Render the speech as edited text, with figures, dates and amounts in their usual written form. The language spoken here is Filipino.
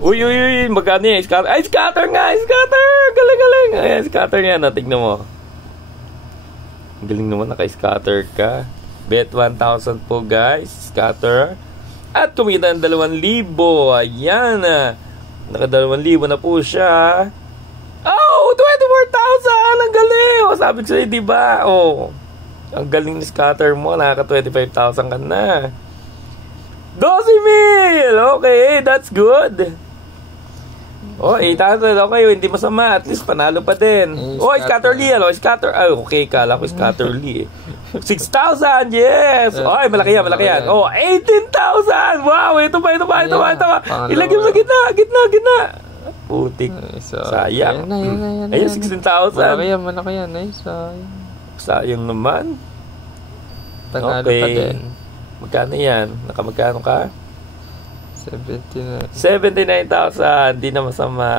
Uy, magkano yan? Scatter. Ay, scatter nga! Scatter! Galing! Ayan, scatter nga na. Tignan mo. Galing naman, naka-scatter ka. Bet 1,000 po, guys. Scatter. At kumita ng 2,000. Ayan. Naka 2,000 na po siya. Oh, 24,000! Ang galing! O, sabi ko sa'yo, diba? Oh, ang galing ni scatter mo. Naka 25,000 ka na. 12,000! Okay, that's good. Oh, 800. Okay, hindi masama. At least panalo pa din. Oh, scatter Lee. Scatter. Ay, okay, kala ko scatter Lee. 6,000, yes! Ay, malaki yan. Oh, 18,000! Wow, ito pa. Ilagay mo sa gitna. Putik. Sayang. Ayun, 16,000. Malaki yan. Ay, sayang naman. Panalo pa din. Magkano yan? Nakamagkano ka? 79. 79,000. Di na masama.